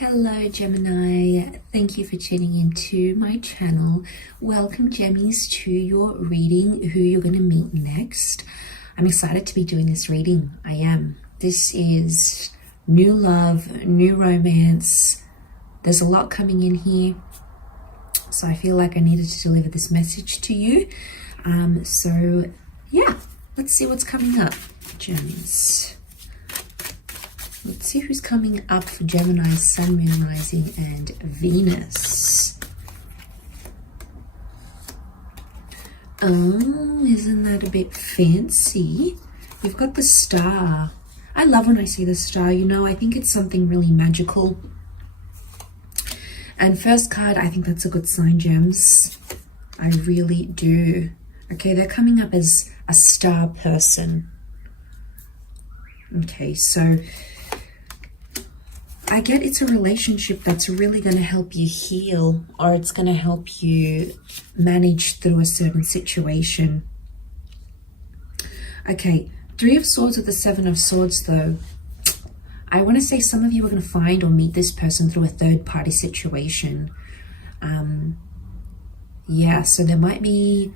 Hello Gemini, thank you for tuning into my channel. Welcome Gemmies to your reading, who you're going to meet next. I'm excited to be doing this reading. I am. This is new love, new romance. There's a lot coming in here. So I feel like I needed to deliver this message to you. So yeah, let's see what's coming up, Gems. Let's see who's coming up for Gemini, Sun, Moon, Rising, and Venus. Oh, isn't that a bit fancy? You've got the star. I love when I see the star, you know, I think it's something really magical. And first card, I think that's a good sign, Gems. I really do. Okay, they're coming up as a star person. Okay, so I get it's a relationship that's really going to help you heal, or it's going to help you manage through a certain situation. Okay, Three of Swords with the Seven of Swords though. I want to say some of you are going to find or meet this person through a third party situation. Yeah, so there might be,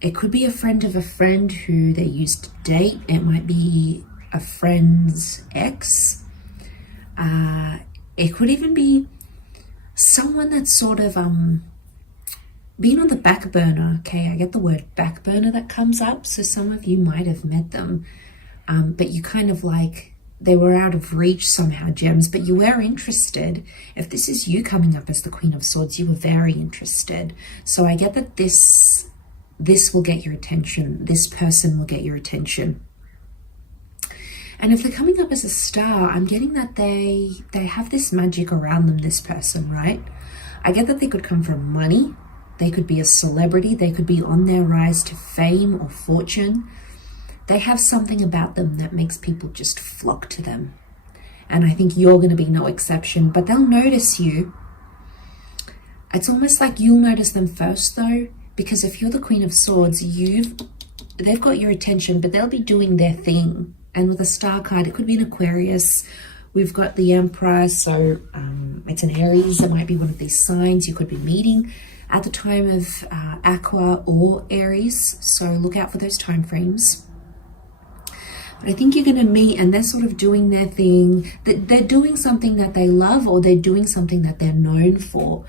it could be a friend of a friend who they used to date. It might be a friend's ex. It could even be someone that's sort of been on the back burner. Okay, I get the word back burner that comes up. So some of you might have met them, but you kind of like, they were out of reach somehow, Gems, but you were interested. If this is you coming up as the Queen of Swords, you were very interested. So I get that this will get your attention. This person will get your attention. And if they're coming up as a star, I'm getting that they have this magic around them, this person, right? I get that they could come from money. They could be a celebrity. They could be on their rise to fame or fortune. They have something about them that makes people just flock to them. And I think you're going to be no exception, but they'll notice you. It's almost like you'll notice them first though, because if you're the Queen of Swords, they've got your attention, but they'll be doing their thing. And with a star card, it could be an Aquarius. We've got the Emperor, so it's an Aries. It might be one of these signs you could be meeting at the time of Aqua or Aries. So look out for those time frames. But I think you're going to meet, and they're sort of doing their thing. They're doing something that they love, or they're doing something that they're known for.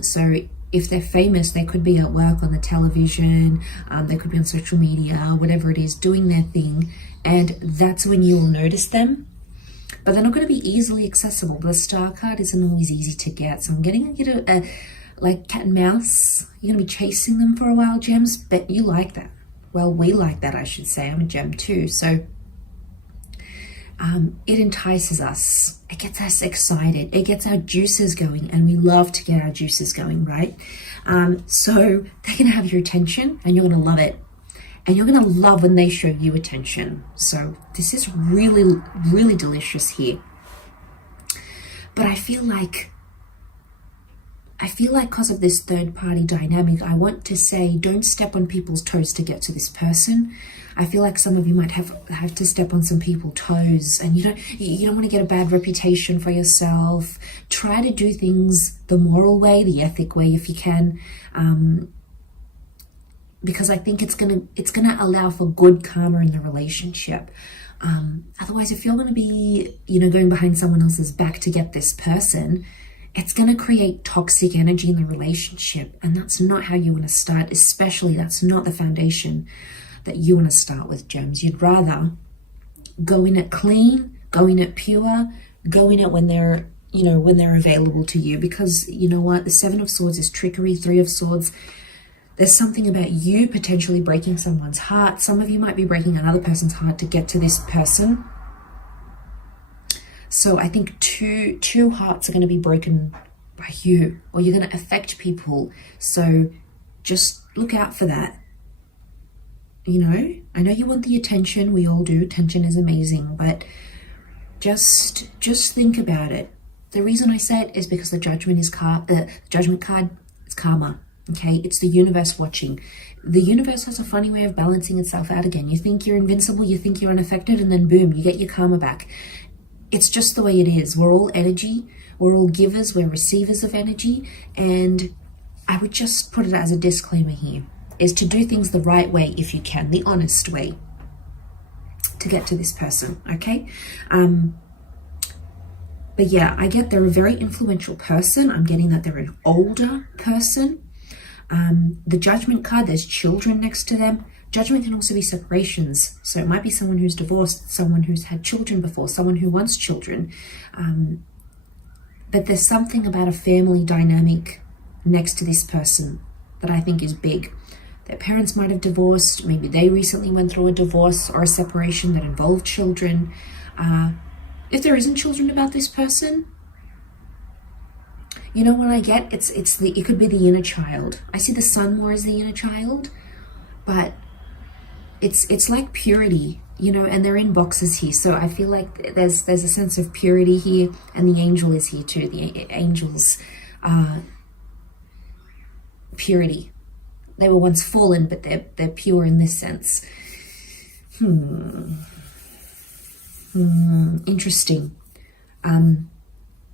So if they're famous, they could be at work on the television. They could be on social media, whatever it is, doing their thing. And that's when you'll notice them. But they're not going to be easily accessible. The star card isn't always easy to get. So I'm getting a like cat and mouse. You're going to be chasing them for a while, Gems. But you like that. Well, we like that, I should say. I'm a gem too. So it entices us. It gets us excited. It gets our juices going. And we love to get our juices going, right? So they're going to have your attention and you're going to love it. And you're going to love when they show you attention. So this is really, really delicious here. But I feel like because of this third party dynamic, I want to say don't step on people's toes to get to this person. I feel like some of you might have to step on some people's toes, and you don't want to get a bad reputation for yourself. Try to do things the moral way, the ethic way if you can. Because I think it's gonna allow for good karma in the relationship. Otherwise, if you're gonna be, going behind someone else's back to get this person, it's gonna create toxic energy in the relationship, and that's not how you want to start. Especially, that's not the foundation that you want to start with, Gems. You'd rather go in it clean, go in it pure, go in it when they're available to you. Because you know what, the Seven of Swords is trickery. Three of Swords, there's something about you potentially breaking someone's heart. Some of you might be breaking another person's heart to get to this person. So I think two hearts are going to be broken by you, or you're going to affect people. So just look out for that. I know you want the attention. We all do. Attention is amazing, but just think about it. The reason I say it is because the Judgment is the Judgment card is karma. Okay, it's the universe watching. The universe has a funny way of balancing itself out again. You think you're invincible, you think you're unaffected, and then boom, you get your karma back. it's just the way it is. We're all energy. We're all givers. We're receivers of energy. And I would just put it as a disclaimer here, is to do things the right way if you can, the honest way to get to this person, okay? But yeah, I get they're a very influential person. I'm getting that they're an older person. The Judgment card, there's children next to them. Judgment can also be separations. So it might be someone who's divorced, someone who's had children before, someone who wants children. But there's something about a family dynamic next to this person that I think is big. Their parents might have divorced. Maybe they recently went through a divorce or a separation that involved children. If there isn't children about this person, you know what I get? It could be the inner child. I see the sun more as the inner child, but it's like purity, you know, and they're in boxes here. So I feel like there's a sense of purity here, and the angel is here too. The angel's purity. They were once fallen, but they're pure in this sense. Interesting.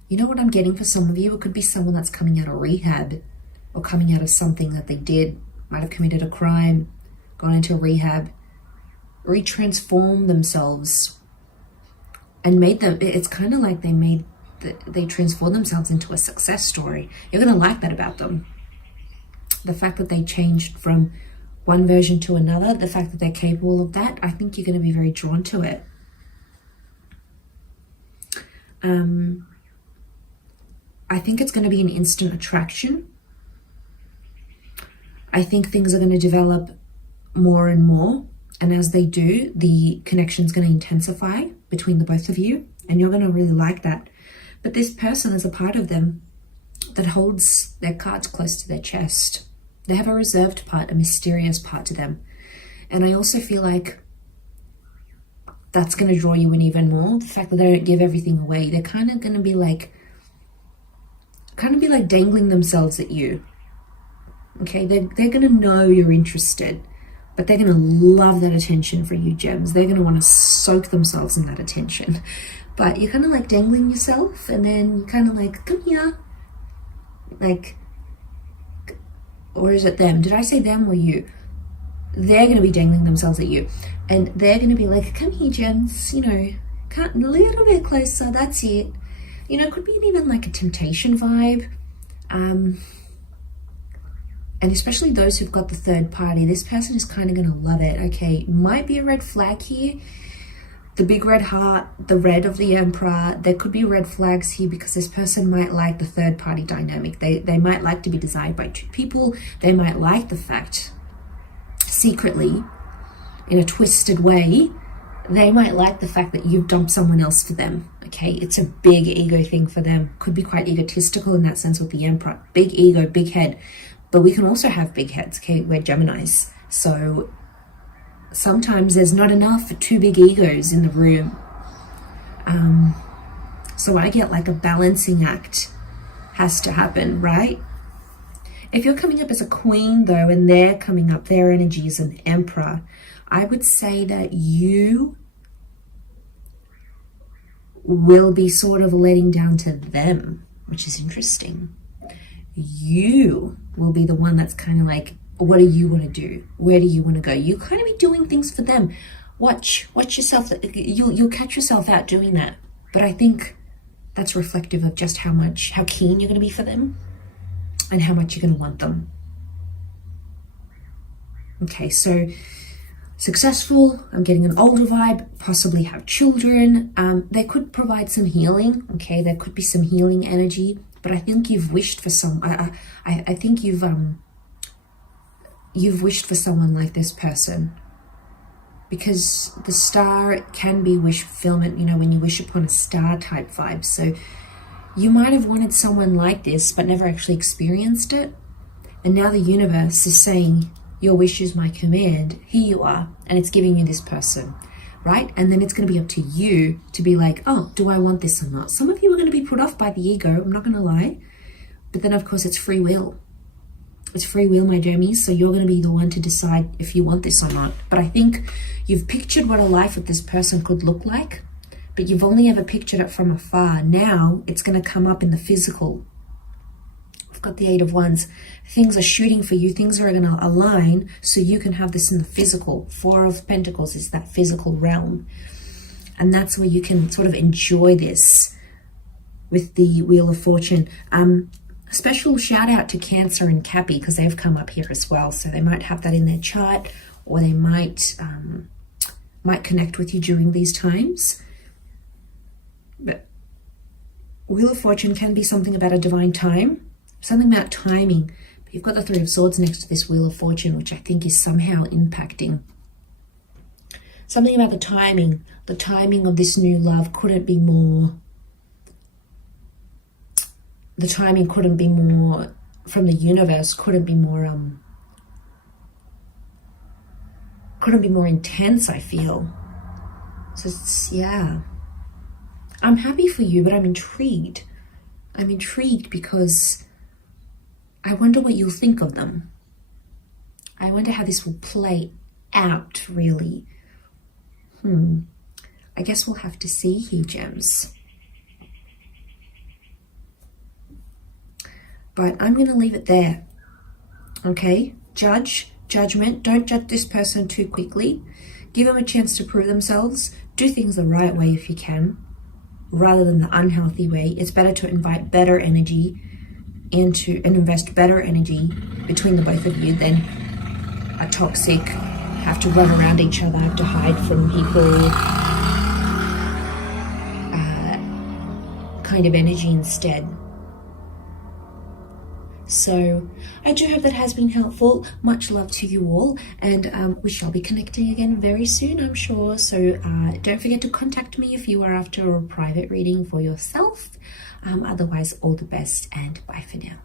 You know what I'm getting for some of you? It could be someone that's coming out of rehab or coming out of something that they did, might have committed a crime, gone into rehab, retransformed themselves and made them, it's kind of like they transformed themselves into a success story. You're going to like that about them. The fact that they changed from one version to another, the fact that they're capable of that, I think you're going to be very drawn to it. I think it's going to be an instant attraction. I think things are going to develop more and more. And as they do, the connection's going to intensify between the both of you. And you're going to really like that. But this person is a part of them that holds their cards close to their chest. They have a reserved part, a mysterious part to them. And I also feel like that's going to draw you in even more. The fact that they don't give everything away. They're kind of going to be like, dangling themselves at you. Okay, they're going to know you're interested, but they're going to love that attention for you, gems. They're going to want to soak themselves in that attention. But you're kind of like dangling yourself, and then you're kind of like, come here. Like, or is it them? Did I say them or you? They're going to be dangling themselves at you. And they're going to be like, come here, gems, you know, come a little bit closer, that's it. You know, it could be even like a temptation vibe. And especially those who've got the third party, this person is kind of going to love it. Okay, might be a red flag here. The big red heart, the red of the Emperor. There could be red flags here because this person might like the third party dynamic. They might like to be desired by two people. They might like the fact, secretly, in a twisted way, they might like the fact that you've dumped someone else for them. Okay, it's a big ego thing for them. Could be quite egotistical in that sense with the Emperor. Big ego, big head. But we can also have big heads, okay? We're Geminis. So sometimes there's not enough for two big egos in the room. So I get like a balancing act has to happen, right? If you're coming up as a queen though, and they're coming up, their energy is an Emperor, I would say that you will be sort of letting down to them, which is interesting. You will be the one that's kind of like, what do you want to do? Where do you want to go? You kind of be doing things for them. Watch yourself. You'll catch yourself out doing that. But I think that's reflective of just how keen you're going to be for them and how much you're going to want them. Okay, so successful, I'm getting an older vibe, possibly have children. They could provide some healing. Okay, there could be some healing energy. But I think you've wished for I think you've wished for someone like this person, because the star can be wish fulfillment, you know, when you wish upon a star type vibe. So you might have wanted someone like this, but never actually experienced it. And now the universe is saying, your wish is my command. Here you are. And it's giving you this person. Right? And then it's going to be up to you to be like, oh, do I want this or not? Some of you are going to be put off by the ego, I'm not going to lie. But then, of course, it's free will. It's free will, my Gemmies. So you're going to be the one to decide if you want this or not. But I think you've pictured what a life with this person could look like. but you've only ever pictured it from afar. Now it's going to come up in the physical. We've got the Eight of Wands. Things are shooting for you. Things are going to align so you can have this in the physical. Four of Pentacles is that physical realm. And that's where you can sort of enjoy this with the Wheel of Fortune. A special shout out to Cancer and Cappy, because they've come up here as well. So they might have that in their chart, or they might connect with you during these times. But Wheel of Fortune can be something about a divine time, something about timing. But you've got the Three of Swords next to this Wheel of Fortune, which I think is somehow impacting. Something about the timing. The timing of this new love couldn't be more... The timing couldn't be more... From the universe, couldn't be more intense, I feel. So it's, yeah. I'm happy for you, but I'm intrigued. I'm intrigued because I wonder what you'll think of them. I wonder how this will play out, really. I guess we'll have to see here, gems. But I'm going to leave it there. Okay? Judgment. Don't judge this person too quickly. Give them a chance to prove themselves. Do things the right way if you can, rather than the unhealthy way. It's better to invite better energy and invest better energy between the both of you than a toxic, have to run around each other, have to hide from people kind of energy instead. So I do hope that has been helpful. Much love to you all, and we shall be connecting again very soon, I'm sure. So don't forget to contact me if you are after a private reading for yourself. Otherwise, all the best and bye for now.